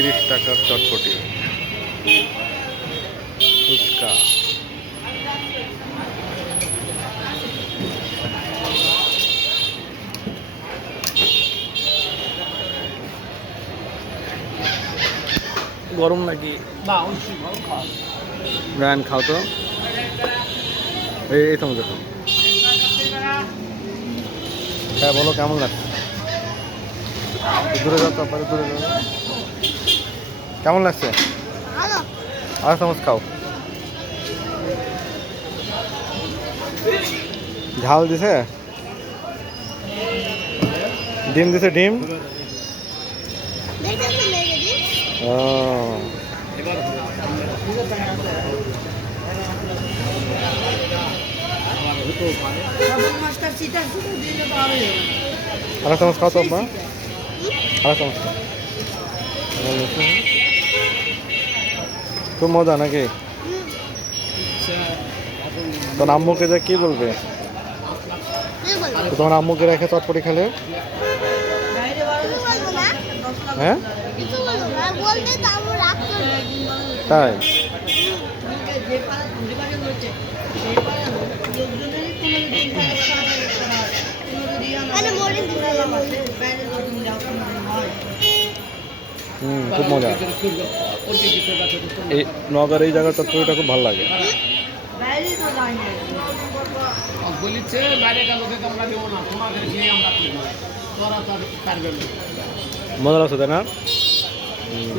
তিরিশ টাকার চটপটি। ফুচকা। গরম নাকি? রায়ন খাও তো। এই এই তোমার দেখো হ্যাঁ বলো কেমন লাগছে? দূরে যাও তারপরে দূরে যাও। কেমন লাগছে? আর চামচ খাও। ঝাল দিছে? ডিম দিছে ডিম? ও। আর চামচ খাও তো আব্বা আর চামচ খাও? খুব মজা নাকি? তোর আম্মুকে যে কি বলবে? তোমার আম্মুকে রেখে চটপটি খেলে? হ্যাঁ? তাই? খুব মজা এই নগর এই জায়গার চটপটিটা খুব ভালো লাগে বলিছে বাইরে গেল তো আমরা দেবো না তোমাদের নিয়ে আমরা করবো তোরা তো আর পারবে না মজা লাগছে তাই না হুম।